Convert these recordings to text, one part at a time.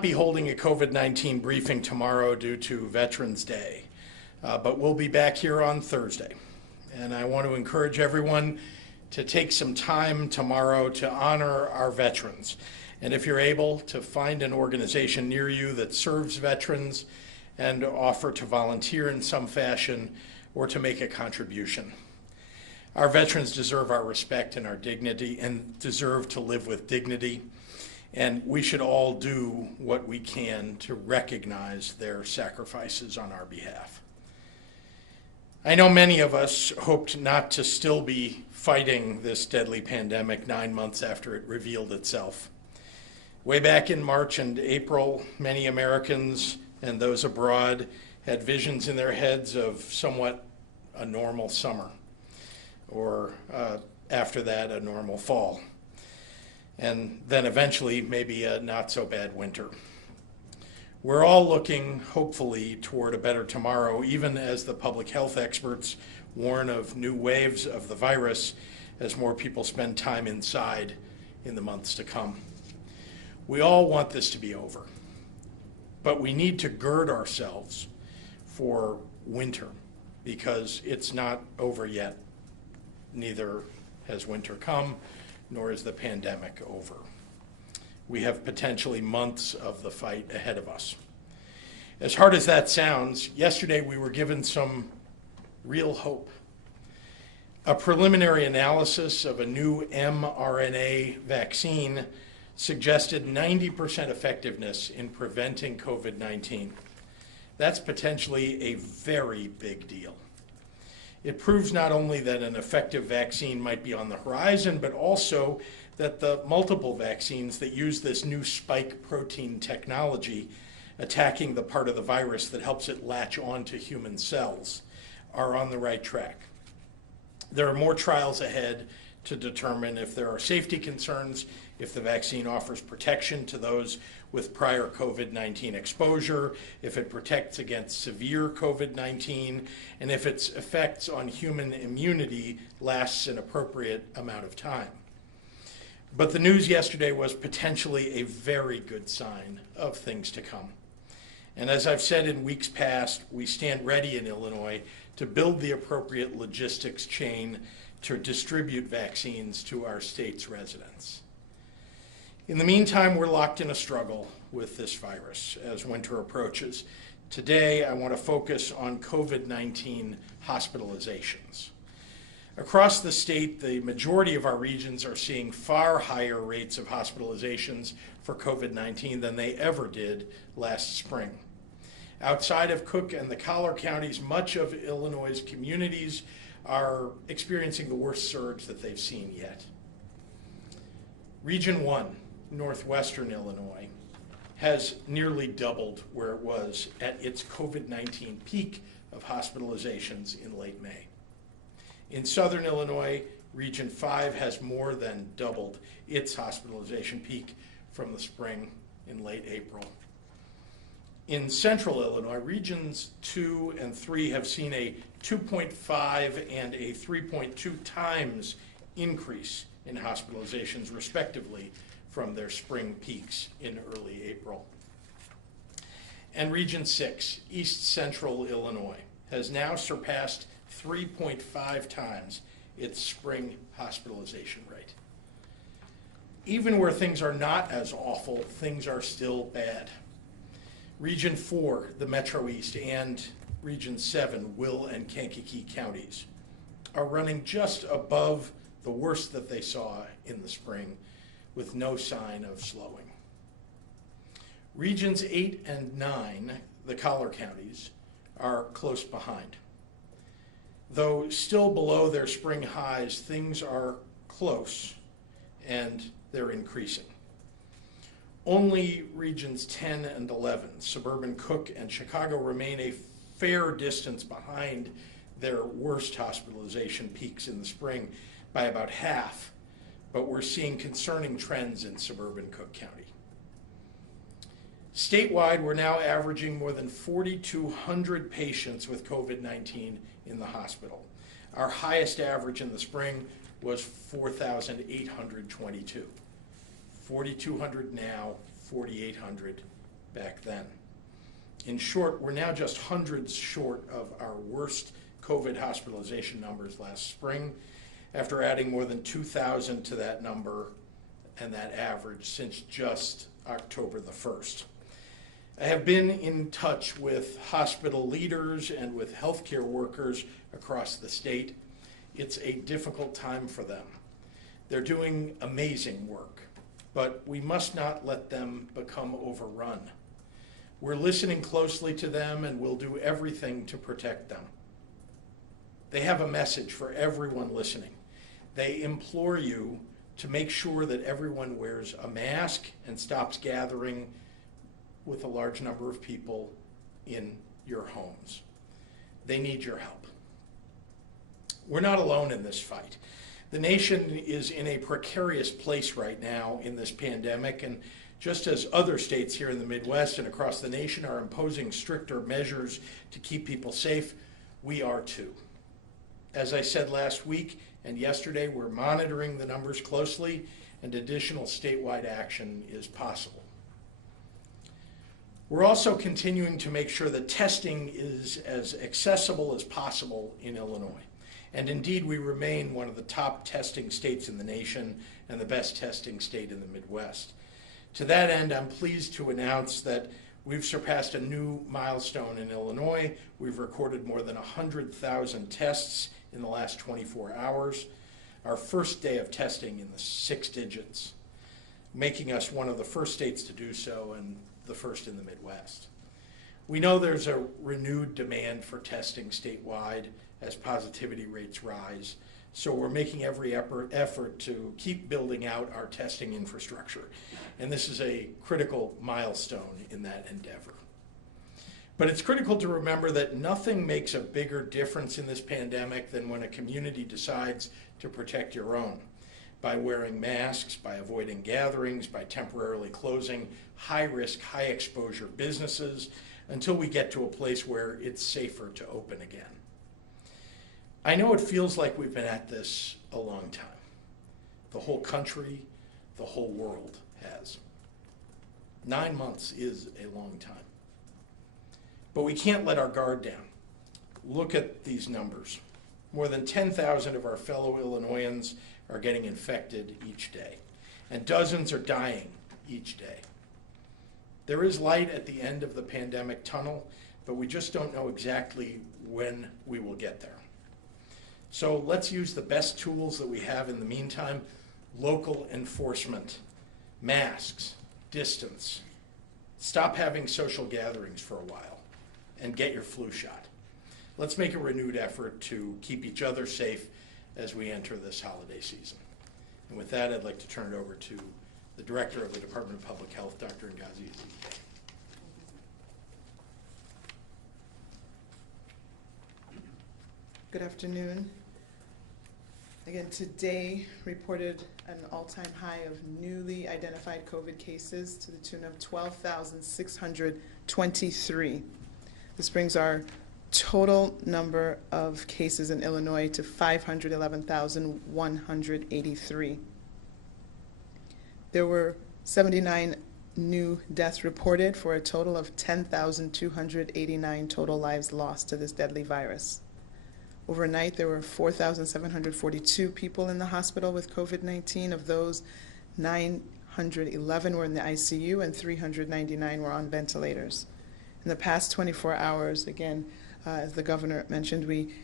Be holding a COVID-19 briefing tomorrow due to Veterans Day, but we'll be back here on Thursday. And I want to encourage everyone to take some time tomorrow to honor our veterans. And if you're able, to find an organization near you that serves veterans and offer to volunteer in some fashion or to make a contribution. Our veterans deserve our respect and our dignity and deserve to live with dignity. And we should all do what we can to recognize their sacrifices on our behalf. I know many of us hoped not to still be fighting this deadly pandemic 9 months after it revealed itself. Way back in March and April, many Americans and those abroad had visions in their heads of somewhat a normal summer, or after that, a normal fall. And then eventually maybe a not so bad winter. We're all looking, hopefully, toward a better tomorrow, even as the public health experts warn of new waves of the virus as more people spend time inside in the months to come. We all want this to be over, but we need to gird ourselves for winter because it's not over yet. Neither has winter come, nor is the pandemic over. We have potentially months of the fight ahead of us. As hard as that sounds, yesterday we were given some real hope. A preliminary analysis of a new mRNA vaccine suggested 90% effectiveness in preventing COVID-19. That's potentially a very big deal. It proves not only that an effective vaccine might be on the horizon, but also that the multiple vaccines that use this new spike protein technology attacking the part of the virus that helps it latch onto human cells are on the right track. There are more trials ahead to determine if there are safety concerns, if the vaccine offers protection to those with prior COVID-19 exposure, if it protects against severe COVID-19, and if its effects on human immunity lasts an appropriate amount of time. But the news yesterday was potentially a very good sign of things to come. And as I've said in weeks past, we stand ready in Illinois to build the appropriate logistics chain to distribute vaccines to our state's residents. In the meantime, we're locked in a struggle with this virus as winter approaches. Today, I want to focus on COVID-19 hospitalizations. Across the state, the majority of our regions are seeing far higher rates of hospitalizations for COVID-19 than they ever did last spring. Outside of Cook and the Collar counties, much of Illinois' communities are experiencing the worst surge that they've seen yet. Region 1, northwestern Illinois, has nearly doubled where it was at its COVID-19 peak of hospitalizations in late May. In southern Illinois, Region 5 has more than doubled its hospitalization peak from the spring in late April. In central Illinois, Regions 2 and 3 have seen a 2.5 and a 3.2 times increase in hospitalizations, respectively, from their spring peaks in early April. And Region 6, East Central Illinois, has now surpassed 3.5 times its spring hospitalization rate. Even where things are not as awful, things are still bad. Region 4, the Metro East, and Region 7, Will and Kankakee counties, are running just above the worst that they saw in the spring, with no sign of slowing. Regions 8 and 9, the Collar counties, are close behind. Though still below their spring highs, things are close and they're increasing. Only Regions 10 and 11, suburban Cook and Chicago, remain a fair distance behind their worst hospitalization peaks in the spring by about half, but we're seeing concerning trends in suburban Cook County. Statewide, we're now averaging more than 4,200 patients with COVID-19 in the hospital. Our highest average in the spring was 4,822. 4,200 now, 4,800 back then. In short, we're now just hundreds short of our worst COVID hospitalization numbers last spring, after adding more than 2,000 to that number and that average since just October the 1st. I have been in touch with hospital leaders and with healthcare workers across the state. It's a difficult time for them. They're doing amazing work, but we must not let them become overrun. We're listening closely to them and we'll do everything to protect them. They have a message for everyone listening. They implore you to make sure that everyone wears a mask and stops gathering with a large number of people in your homes. They need your help. We're not alone in this fight. The nation is in a precarious place right now in this pandemic, and just as other states here in the Midwest and across the nation are imposing stricter measures to keep people safe, we are too. As I said last week and yesterday, we're monitoring the numbers closely, and additional statewide action is possible. We're also continuing to make sure that testing is as accessible as possible in Illinois. And indeed, we remain one of the top testing states in the nation and the best testing state in the Midwest. To that end, I'm pleased to announce that we've surpassed a new milestone in Illinois. We've recorded more than 100,000 tests in the last 24 hours, our first day of testing in the 6 digits, making us one of the first states to do so and the first in the Midwest. We know there's a renewed demand for testing statewide as positivity rates rise, so we're making every effort to keep building out our testing infrastructure, and this is a critical milestone in that endeavor. But it's critical to remember that nothing makes a bigger difference in this pandemic than when a community decides to protect your own by wearing masks, by avoiding gatherings, by temporarily closing high-risk, high-exposure businesses until we get to a place where it's safer to open again. I know it feels like we've been at this a long time. The whole country, the whole world has. 9 months is a long time. But we can't let our guard down. Look at these numbers. More than 10,000 of our fellow Illinoisans are getting infected each day, and dozens are dying each day. There is light at the end of the pandemic tunnel, but we just don't know exactly when we will get there. So let's use the best tools that we have in the meantime: local enforcement, masks, distance. Stop having social gatherings for a while, and get your flu shot. Let's make a renewed effort to keep each other safe as we enter this holiday season. And with that, I'd like to turn it over to the Director of the Department of Public Health, Dr. Ngazi Ezike. Good afternoon. Again, today reported an all-time high of newly identified COVID cases to the tune of 12,623. This brings our total number of cases in Illinois to 511,183. There were 79 new deaths reported for a total of 10,289 total lives lost to this deadly virus. Overnight, there were 4,742 people in the hospital with COVID-19. Of those, 911 were in the ICU and 399 were on ventilators. In the past 24 hours, again, as the governor mentioned, we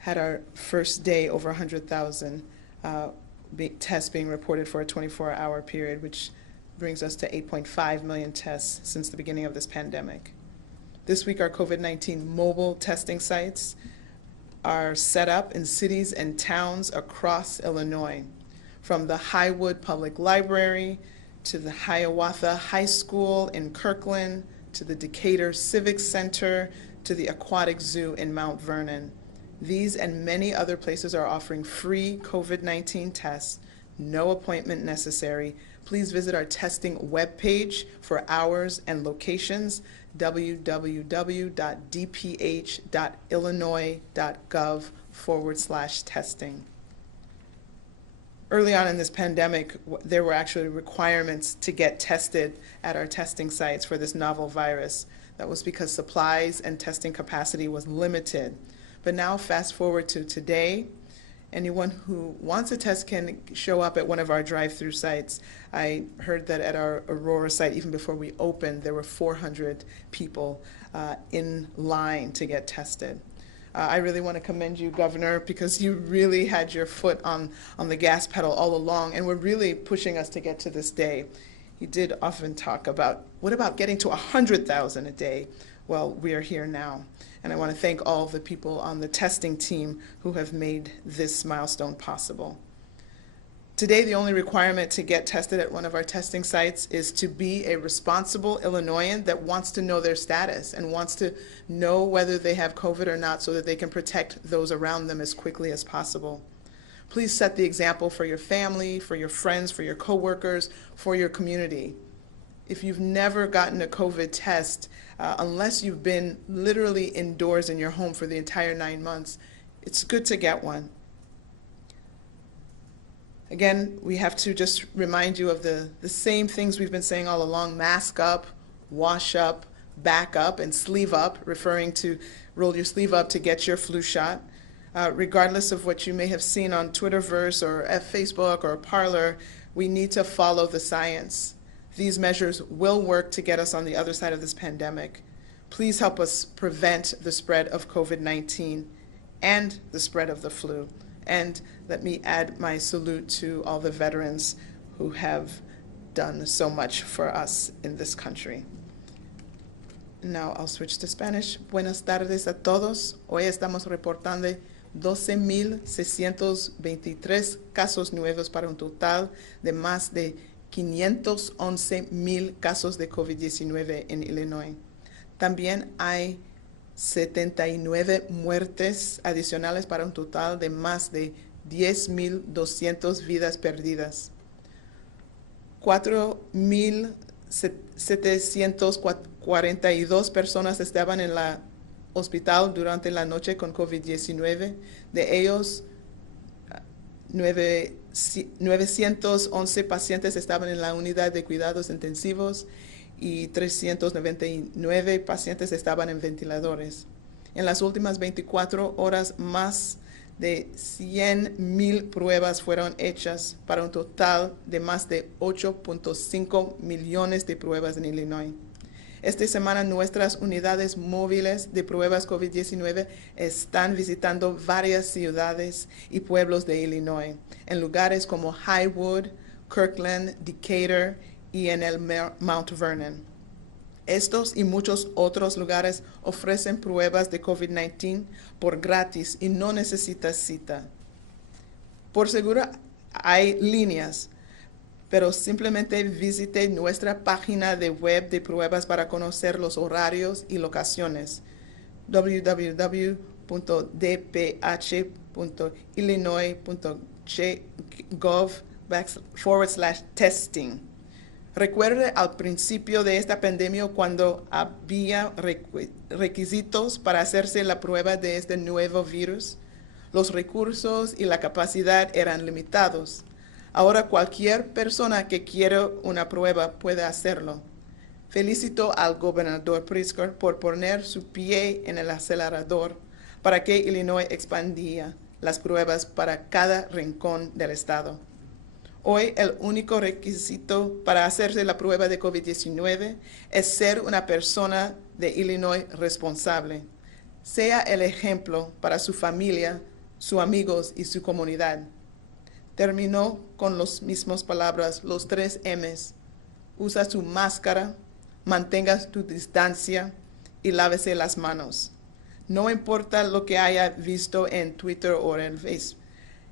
had our first day over 100,000 tests being reported for a 24-hour period, which brings us to 8.5 million tests since the beginning of this pandemic. This week, our COVID-19 mobile testing sites are set up in cities and towns across Illinois, from the Highwood Public Library to the Hiawatha High School in Kirkland to the Decatur Civic Center to the Aquatic Zoo in Mount Vernon. These and many other places are offering free COVID-19 tests, no appointment necessary. Please visit our testing webpage for hours and locations, www.dph.illinois.gov/testing. early on in this pandemic, there were actually requirements to get tested at our testing sites for this novel virus. That was because supplies and testing capacity was limited. But now, fast forward to today, anyone who wants a test can show up at one of our drive-through sites. I heard that at our Aurora site, even before we opened, there were 400 people in line to get tested. I really want to commend you, Governor, because you really had your foot on the gas pedal all along, and were really pushing us to get to this day. He did often talk about, what about getting to 100,000 a day? Well, we are here now. And I want to thank all of the people on the testing team who have made this milestone possible. Today, the only requirement to get tested at one of our testing sites is to be a responsible Illinoisan that wants to know their status and wants to know whether they have COVID or not so that they can protect those around them as quickly as possible. Please set the example for your family, for your friends, for your coworkers, for your community. If you've never gotten a COVID test, unless you've been literally indoors in your home for the entire 9 months, it's good to get one. Again, we have to just remind you of the same things we've been saying all along: mask up, wash up, back up, and sleeve up, referring to roll your sleeve up to get your flu shot. Regardless of what you may have seen on Twitterverse or at Facebook or Parler, we need to follow the science. These measures will work to get us on the other side of this pandemic. Please help us prevent the spread of COVID-19 and the spread of the flu. And let me add my salute to all the veterans who have done so much for us in this country. Now I'll switch to Spanish. Buenas tardes a todos. Hoy estamos reportando 12,623 casos nuevos para un total de más de 511,000 casos de COVID-19 en Illinois. También hay 79 muertes adicionales para un total de más de 10,200 vidas perdidas. 4,742 personas estaban en el hospital durante la noche con COVID-19. De ellos, 911 pacientes estaban en la unidad de cuidados intensivos y 399 pacientes estaban en ventiladores. En las últimas 24 horas, más de 100,000 pruebas fueron hechas para un total de más de 8.5 millones de pruebas en Illinois. Esta semana, nuestras unidades móviles de pruebas COVID-19 están visitando varias ciudades y pueblos de Illinois, en lugares como Highwood, Kirkland, Decatur y en el Mount Vernon. Estos y muchos otros lugares ofrecen pruebas de COVID-19 por gratis y no necesitas cita. Por seguro hay líneas, pero simplemente visite nuestra página de web de pruebas para conocer los horarios y locaciones: www.dph.illinois.gov/testing. Recuerde al principio de esta pandemia cuando había requisitos para hacerse la prueba de este nuevo virus. Los recursos y la capacidad eran limitados. Ahora cualquier persona que quiera una prueba puede hacerlo. Felicito al gobernador Pritzker por poner su pie en el acelerador para que Illinois expandía las pruebas para cada rincón del estado. Hoy el único requisito para hacerse la prueba de COVID-19 es ser una persona de Illinois responsable. Sea el ejemplo para su familia, sus amigos y su comunidad. Terminó con las mismas palabras, los 3 M's. Usa su máscara, mantenga tu distancia y lávese las manos. No importa lo que haya visto en Twitter o en Facebook.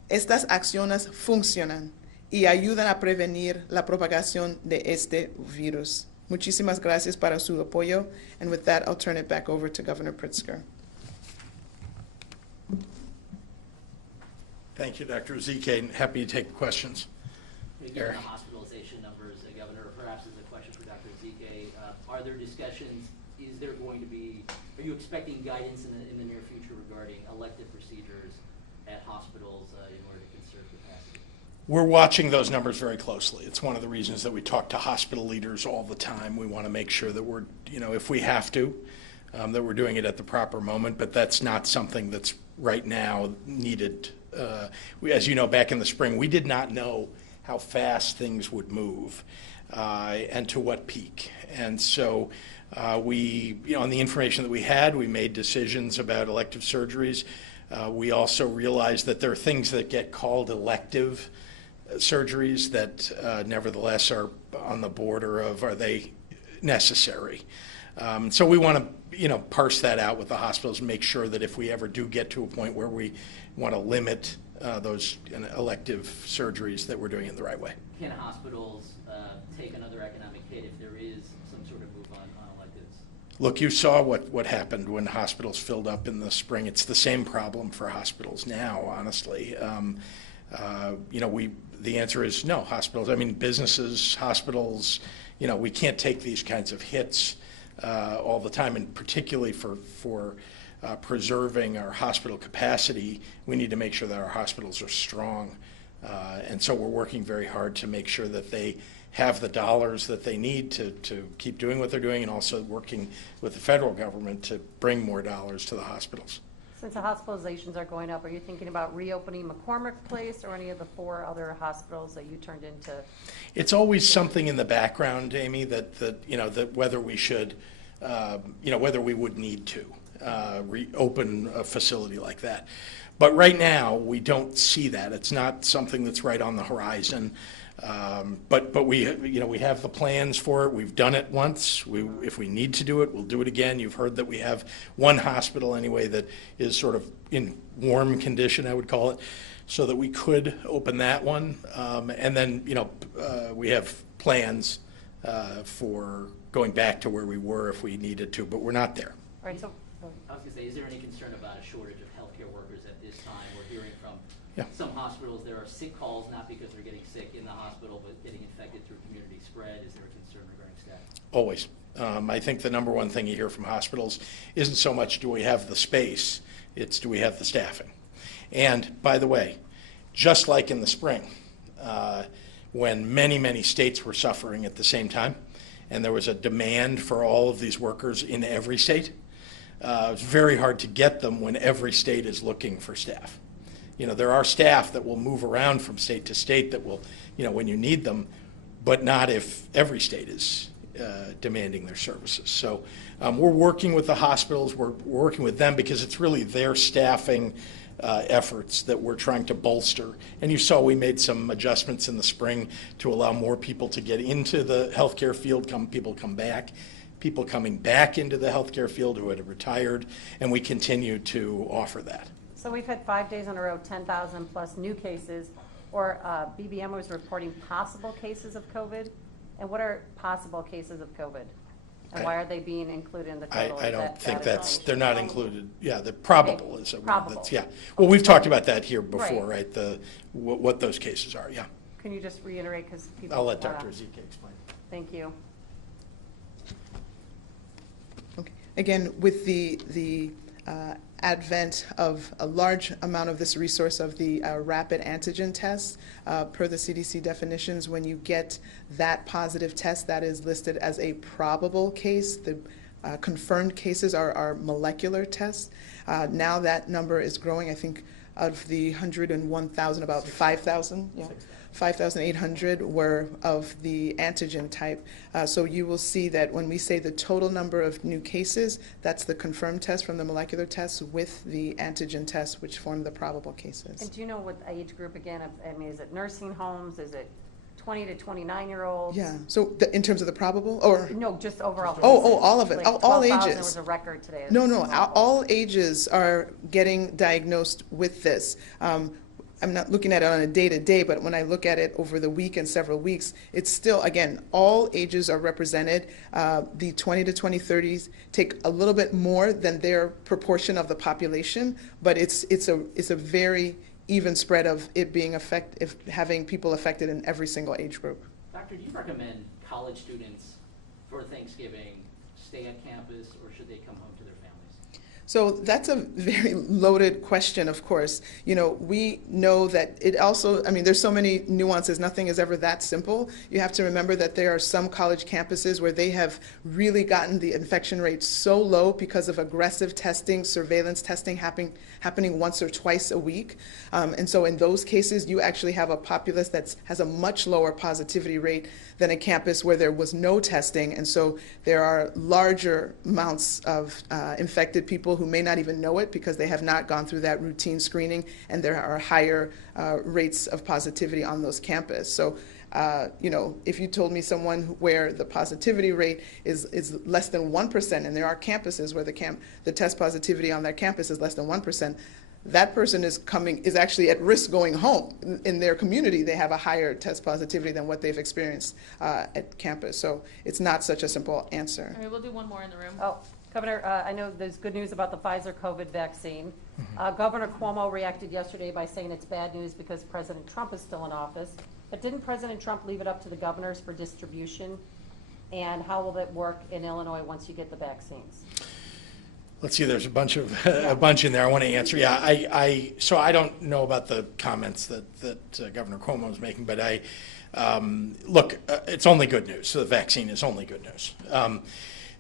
Estas acciones funcionan y ayudan a prevenir la propagación de este virus. Muchísimas gracias para su apoyo. And with that, I'll turn it back over to Governor Pritzker. Thank you, Dr. Ezike. Happy to take questions. Given the hospitalization numbers, Governor, perhaps as a question for Dr. Ezike, are there discussions, are you expecting guidance in the near future regarding elective procedures at hospitals in order to conserve capacity? We're watching those numbers very closely. It's one of the reasons that we talk to hospital leaders all the time. We want to make sure that we're, if we have to, that we're doing it at the proper moment, but that's not something that's right now needed. As you know, back in the spring, we did not know how fast things would move and to what peak. And so we, on the information that we had, we made decisions about elective surgeries. We also realized that there are things that get called elective surgeries that nevertheless are on the border of, are they necessary? So we want to, parse that out with the hospitals and make sure that if we ever do get to a point where we want to limit those elective surgeries, that we're doing it the right way. Can hospitals take another economic hit if there is some sort of move on electives? Look, you saw what happened when hospitals filled up in the spring. It's the same problem for hospitals now, honestly. The answer is no. Hospitals, businesses, hospitals, we can't take these kinds of hits all the time, and particularly for preserving our hospital capacity, we need to make sure that our hospitals are strong. And so we're working very hard to make sure that they have the dollars that they need to keep doing what they're doing, and also working with the federal government to bring more dollars to the hospitals. Since the hospitalizations are going up, are you thinking about reopening McCormick Place or any of the 4 other hospitals that you turned into? It's always something in the background, Amy, that whether we should, whether we would need to reopen a facility like that. But right now, we don't see that. It's not something that's right on the horizon. But we have the plans for it. We've done it once. If we need to do it, we'll do it again. You've heard that we have one hospital anyway that is sort of in warm condition, I would call it, so that we could open that one. And then, we have plans for going back to where we were if we needed to, but we're not there. All right, so I was going to say, is there any concern about a shortage of healthcare workers at this time? We're hearing from Yeah. some hospitals, there are sick calls, not because they're getting sick in the hospital, but getting infected through community spread. Is there a concern regarding staff? Always. I think the number one thing you hear from hospitals isn't so much do we have the space, it's do we have the staffing. And by the way, just like in the spring, when many states were suffering at the same time, and there was a demand for all of these workers in every state, it's very hard to get them when every state is looking for staff. There are staff that will move around from state to state that will, when you need them, but not if every state is demanding their services. So we're working with the hospitals, we're working with them because it's really their staffing efforts that we're trying to bolster. And you saw we made some adjustments in the spring to allow more people to get into the healthcare field, people coming back into the healthcare field who had retired, and we continue to offer that. So we've had 5 days in a row, 10,000 plus new cases, or BBM was reporting possible cases of COVID. And what are possible cases of COVID? And why are they being included in the total? I don't think information? they're not included. Yeah, the probable is a word Probable. that's, yeah. Well, we've talked about that here before, Right. right? What those cases are, yeah. Can you just reiterate, because people. I'll let Dr. Ezike explain. Thank you. Okay. Again, with the advent of a large amount of this resource of the rapid antigen test, per the CDC definitions, when you get that positive test, that is listed as a probable case. The confirmed cases are molecular tests. Now that number is growing. I think of the 101,000, about 5,000, 5,800 were of the antigen type. So you will see that when we say the total number of new cases, that's the confirmed test from the molecular tests with the antigen test, which form the probable cases. And do you know what age group again? Is it nursing homes? Is it 20 to 29-year-olds? Yeah, so in terms of the probable, or? No, just overall. Oh, all of it, Like all 12,000 ages. was a record today. No, all ages are getting diagnosed with this. I'm not looking at it on a day-to-day, but when I look at it over the week and several weeks, it's still, again, all ages are represented. The 20 to 30s take a little bit more than their proportion of the population, but it's a very even spread of it being having people affected in every single age group. Doctor, do you recommend college students for Thanksgiving stay at campus, or should they come home to their families? So that's a very loaded question, of course. You know, we know that it also, I mean, there's so many nuances. Nothing is ever that simple. You have to remember that there are some college campuses where they have really gotten the infection rate so low because of aggressive testing, surveillance testing happening once or twice a week. And so in those cases, you actually have a populace that has a much lower positivity rate than a campus where there was no testing. And so there are larger amounts of infected people who may not even know it because they have not gone through that routine screening, and there are higher rates of positivity on those campuses. So, you know, if you told me someone where the positivity rate is less than 1%, and there are campuses where the test positivity on their campus is less than 1%, that person is actually at risk going home. In their community, they have a higher test positivity than what they've experienced at campus. So it's not such a simple answer. All right, we'll do one more in the room. Oh, Governor, I know there's good news about the Pfizer COVID vaccine. Governor Cuomo reacted yesterday by saying it's bad news because President Trump is still in office. But didn't President Trump leave it up to the governors for distribution? And how will that work in Illinois once you get the vaccines? Let's see, there's a bunch in there I want to answer. Yeah, so I don't know about the comments that Governor Cuomo is making, but look, it's only good news. So the vaccine is only good news.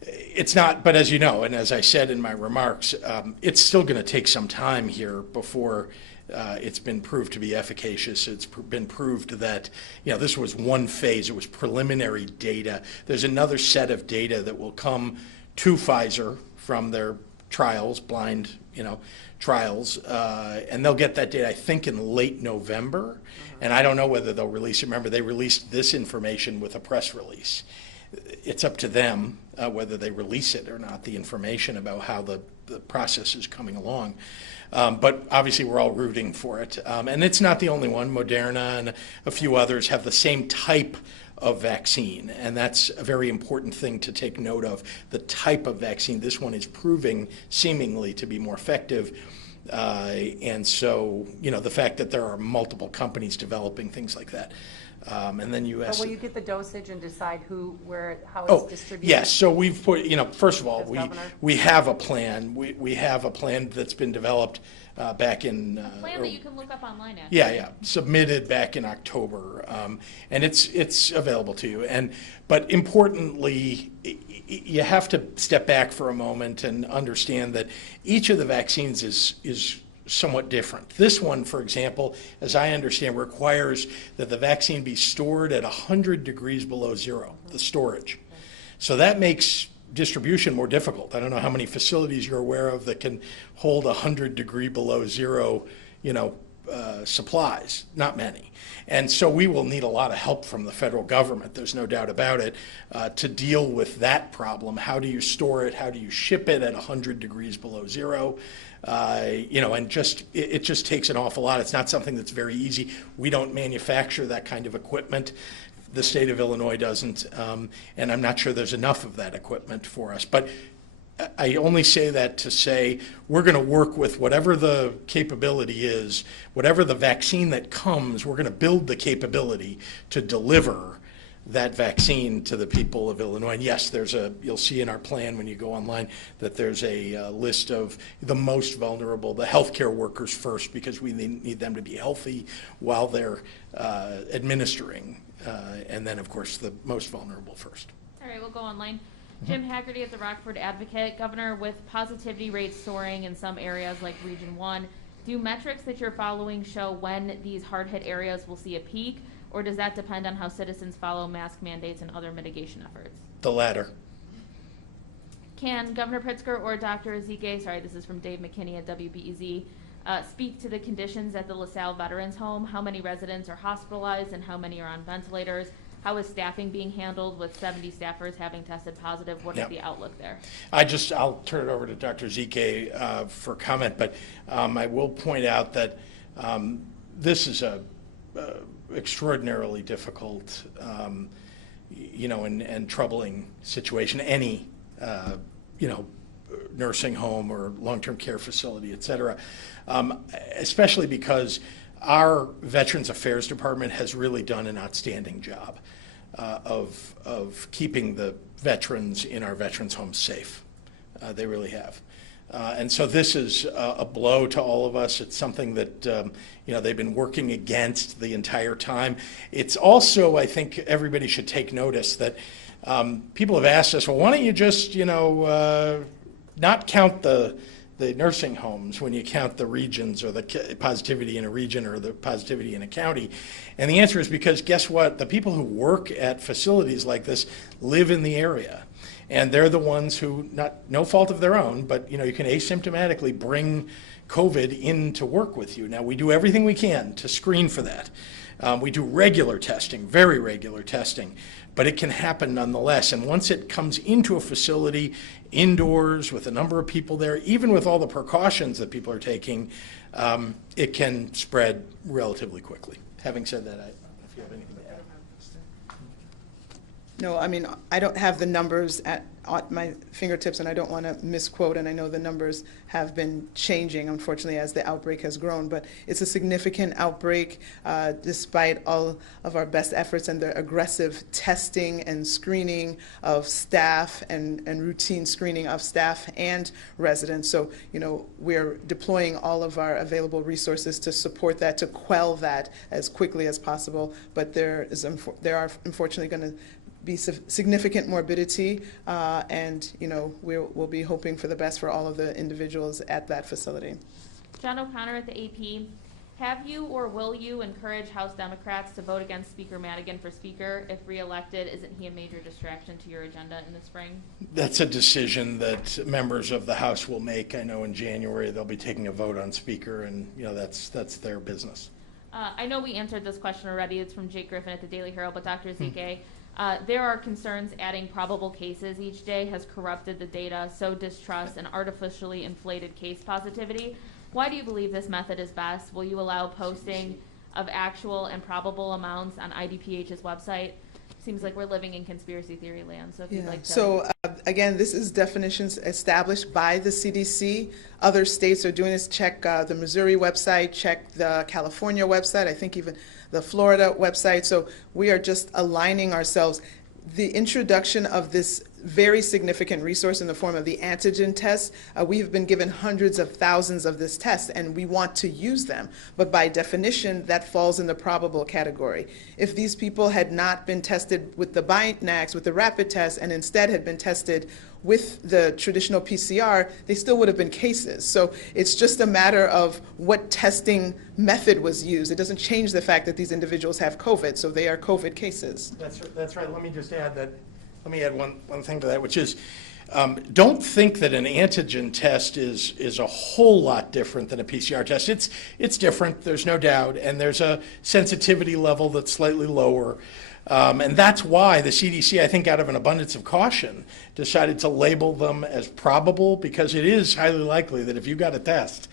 It's not, but as you know, and as I said in my remarks, it's still going to take some time here before it's been proved to be efficacious. It's been proved that, you know, this was one phase. It was preliminary data. There's another set of data that will come to Pfizer from their trials, blind, you know, trials, and they'll get that data, I think, in late November. And I don't know whether they'll release it. Remember, they released this information with a press release. It's up to them whether they release it or not, the information about how the process is coming along. But obviously, we're all rooting for it. And it's not the only one. Moderna and a few others have the same type of vaccine, and that's a very important thing to take note of, the type of vaccine. This one is proving seemingly to be more effective. And so, you know, the fact that there are multiple companies developing things like that. And then you asked. But will you get the dosage and decide how it's distributed? Yes. So we've put, you know, first of all, As governor? we have a plan. We have a plan that's been developed back in. Plan that you can look up online, actually. Yeah, submitted back in October, and it's available to you. But importantly, you have to step back for a moment and understand that each of the vaccines is somewhat different. This one, for example, as I understand, requires that the vaccine be stored at 100 degrees below zero, the storage. So that makes distribution more difficult. I don't know how many facilities you're aware of that can hold 100 degree below zero, you know, supplies. Not many. And so we will need a lot of help from the federal government, there's no doubt about it, to deal with that problem. How do you store it? How do you ship it at 100 degrees below zero? You know, and it just takes an awful lot. It's not something that's very easy. We don't manufacture that kind of equipment. The state of Illinois doesn't, and I'm not sure there's enough of that equipment for us. But I only say that to say we're going to work with whatever the capability is, whatever the vaccine that comes, we're going to build the capability to deliver that vaccine to the people of Illinois. And yes, you'll see in our plan when you go online that there's a list of the most vulnerable, the healthcare workers first, because we need them to be healthy while they're administering, and then of course the most vulnerable first. All right, we'll go online. Jim Haggerty at the Rockford Advocate. Governor, with positivity rates soaring in some areas like Region 1, do metrics that you're following show when these hard-hit areas will see a peak, or does that depend on how citizens follow mask mandates and other mitigation efforts? The latter. Can Governor Pritzker or Dr. Ezike, sorry, this is from Dave McKinney at WBEZ, speak to the conditions at the LaSalle Veterans Home? How many residents are hospitalized and how many are on ventilators? How is staffing being handled with 70 staffers having tested positive? What is the outlook there? I'll turn it over to Dr. Ezike for comment, but I will point out that this is a extraordinarily difficult, you know, and troubling situation. Any, you know, nursing home or long-term care facility, et cetera, especially because our Veterans Affairs Department has really done an outstanding job of keeping the veterans in our veterans homes safe. They really have. And so this is a blow to all of us. It's something that, they've been working against the entire time. It's also, I think everybody should take notice that people have asked us, well, why don't you just, not count the nursing homes when you count the regions or the positivity in a region or the positivity in a county? And the answer is because guess what? The people who work at facilities like this live in the area. And they're the ones who, no fault of their own, but you can asymptomatically bring COVID in to work with you. Now, we do everything we can to screen for that. We do regular testing, very regular testing, but it can happen nonetheless. And once it comes into a facility, indoors, with a number of people there, even with all the precautions that people are taking, it can spread relatively quickly. Having said that, I don't know if you have anything to add. No, I mean, I don't have the numbers at my fingertips, and I don't want to misquote, and I know the numbers have been changing, unfortunately, as the outbreak has grown, but it's a significant outbreak despite all of our best efforts and the aggressive testing and screening of staff and routine screening of staff and residents. So, we're deploying all of our available resources to support that, to quell that as quickly as possible, but there are unfortunately going to be significant morbidity, and we'll be hoping for the best for all of the individuals at that facility. John O'Connor at the AP. Have you or will you encourage House Democrats to vote against Speaker Madigan for Speaker? If reelected, isn't he a major distraction to your agenda in the spring? That's a decision that members of the House will make. I know in January they'll be taking a vote on Speaker, and that's their business. I know we answered this question already. It's from Jake Griffin at the Daily Herald, but Dr. Ezike, there are concerns adding probable cases each day has corrupted the data, sowed distrust, and artificially inflated case positivity. Why do you believe this method is best? Will you allow posting of actual and probable amounts on IDPH's website? Seems like we're living in conspiracy theory land, so if you'd like to... So again, this is definitions established by the CDC. Other states are doing this. Check the Missouri website, check the California website, I think even the Florida website. So we are just aligning ourselves. The introduction of this very significant resource in the form of the antigen test, we've been given hundreds of thousands of this test, and we want to use them. But by definition, that falls in the probable category. If these people had not been tested with the Binax, with the rapid test, and instead had been tested with the traditional PCR, they still would have been cases. So it's just a matter of what testing method was used. It doesn't change the fact that these individuals have COVID, so they are COVID cases. That's right. Let me just add that. Let me add one thing to that, which is don't think that an antigen test is a whole lot different than a PCR test. It's different, there's no doubt, and there's a sensitivity level that's slightly lower. And that's why the CDC, I think out of an abundance of caution, decided to label them as probable, because it is highly likely that if you got a test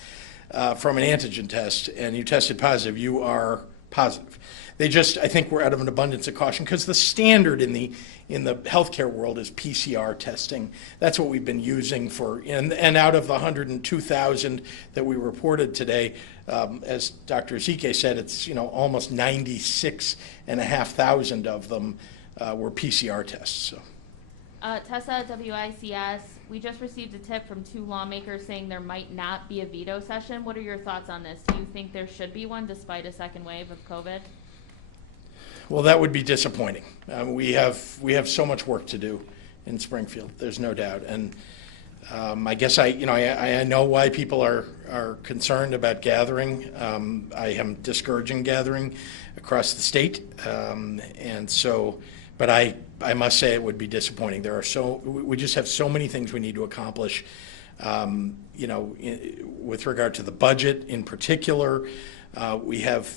from an antigen test and you tested positive, you are positive. They just, I think, were out of an abundance of caution because the standard in the healthcare world is PCR testing. That's what we've been using for, and out of the 102,000 that we reported today, as Dr. Ezike said, it's almost 96,500 of them were PCR tests. So. Tessa at WICS, we just received a tip from 2 lawmakers saying there might not be a veto session. What are your thoughts on this? Do you think there should be one despite a second wave of COVID? Well, that would be disappointing. We have so much work to do in Springfield. There's no doubt, and I guess I know why people are concerned about gathering. I am discouraging gathering across the state, and so. But I must say it would be disappointing. We just have so many things we need to accomplish. With regard to the budget in particular, we have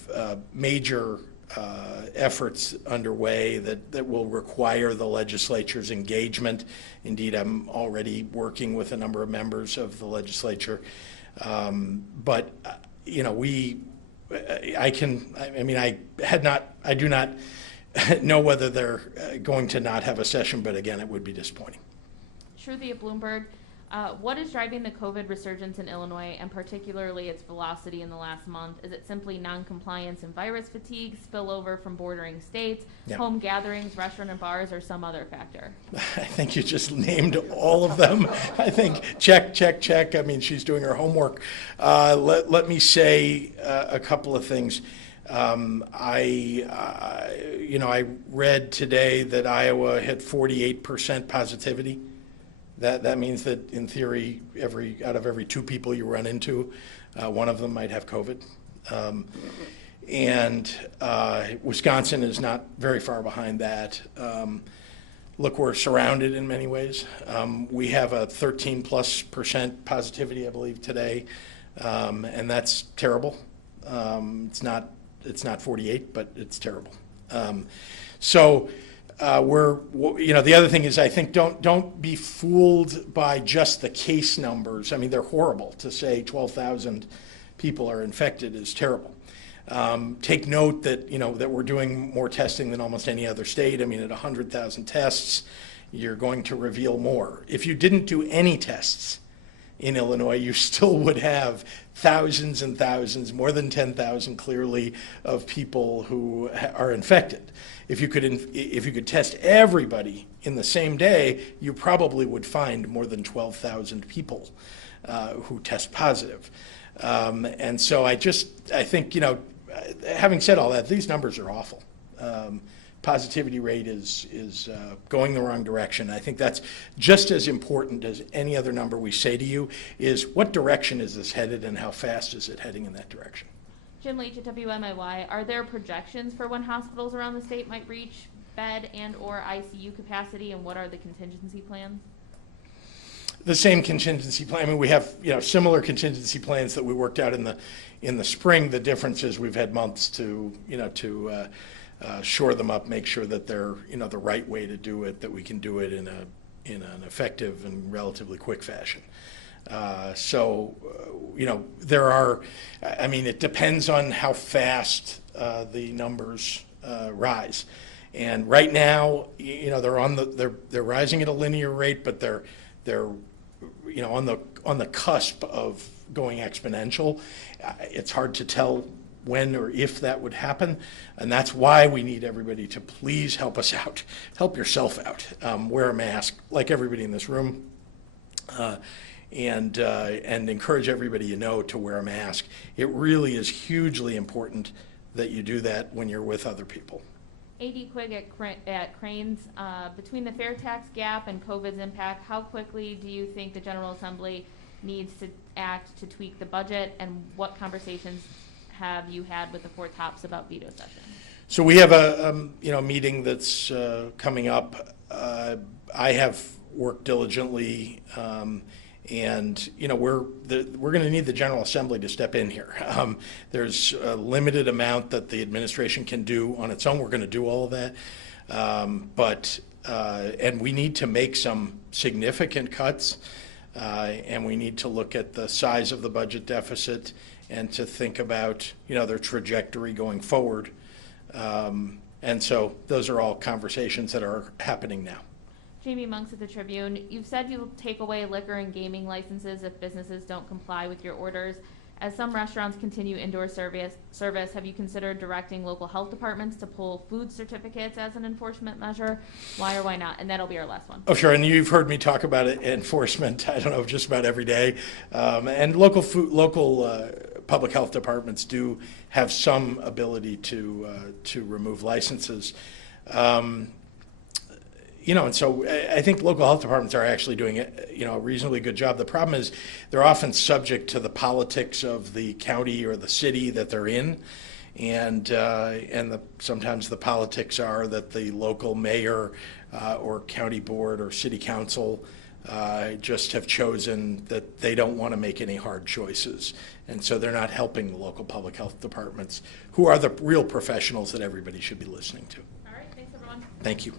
major efforts underway that will require the legislature's engagement. Indeed, I'm already working with a number of members of the legislature. I do not know whether they're going to not have a session, but again, it would be disappointing. Shruti at Bloomberg. What is driving the COVID resurgence in Illinois, and particularly its velocity in the last month? Is it simply non-compliance and virus fatigue, spillover from bordering states, Yeah. home gatherings, restaurant and bars, or some other factor? I think you just named all of them. I think check, check, check. I mean, she's doing her homework. Let me say a couple of things. I read today that Iowa hit 48% positivity. That means that, in theory, out of every 2 people you run into, one of them might have COVID. And Wisconsin is not very far behind that. Look, we're surrounded in many ways. We have a 13+% positivity, I believe, today, and that's terrible. It's not 48, but it's terrible. The other thing is, I think don't be fooled by just the case numbers. I mean, they're horrible. To say 12,000 people are infected is terrible. Take note that, that we're doing more testing than almost any other state. I mean, at 100,000 tests, you're going to reveal more. If you didn't do any tests in Illinois, you still would have thousands and thousands, more than 10,000 clearly, of people who are infected. If you could test everybody in the same day, you probably would find more than 12,000 people who test positive. And so I think, having said all that, these numbers are awful. Positivity rate is going the wrong direction. I think that's just as important as any other number we say to you is what direction is this headed and how fast is it heading in that direction? Jim Leach at WMIY, are there projections for when hospitals around the state might reach bed and or ICU capacity, and what are the contingency plans? The same contingency plan. I mean, we have similar contingency plans that we worked out in the spring. The difference is we've had months to shore them up, make sure that they're the right way to do it, that we can do it in an effective and relatively quick fashion. There are. I mean, it depends on how fast the numbers rise. And right now, they're rising at a linear rate, but they're on the cusp of going exponential. It's hard to tell when or if that would happen, and that's why we need everybody to please help us out. Help yourself out. Wear a mask, like everybody in this room, and encourage everybody to wear a mask. It really is hugely important that you do that when you're with other people. A.D. Quigg at Cranes, between the fair tax gap and COVID's impact, how quickly do you think the General Assembly needs to act to tweak the budget, and what conversations have you had with the 4 tops about veto session? So we have a meeting that's coming up. I have worked diligently, and we're going to need the General Assembly to step in here. There's a limited amount that the administration can do on its own. We're going to do all of that, and we need to make some significant cuts, and we need to look at the size of the budget deficit and to think about their trajectory going forward. And so those are all conversations that are happening now. Jamie Monks at the Tribune, you've said you'll take away liquor and gaming licenses if businesses don't comply with your orders. As some restaurants continue indoor service, have you considered directing local health departments to pull food certificates as an enforcement measure? Why or why not? And that'll be our last one. Oh, sure. And you've heard me talk about it, enforcement, I don't know, just about every day. And local public health departments do have some ability to remove licenses. And so I think local health departments are actually doing a reasonably good job. The problem is they're often subject to the politics of the county or the city that they're in, and sometimes the politics are that the local mayor or county board or city council just have chosen that they don't want to make any hard choices, and so they're not helping the local public health departments, who are the real professionals that everybody should be listening to. All right, thanks everyone. Thank you.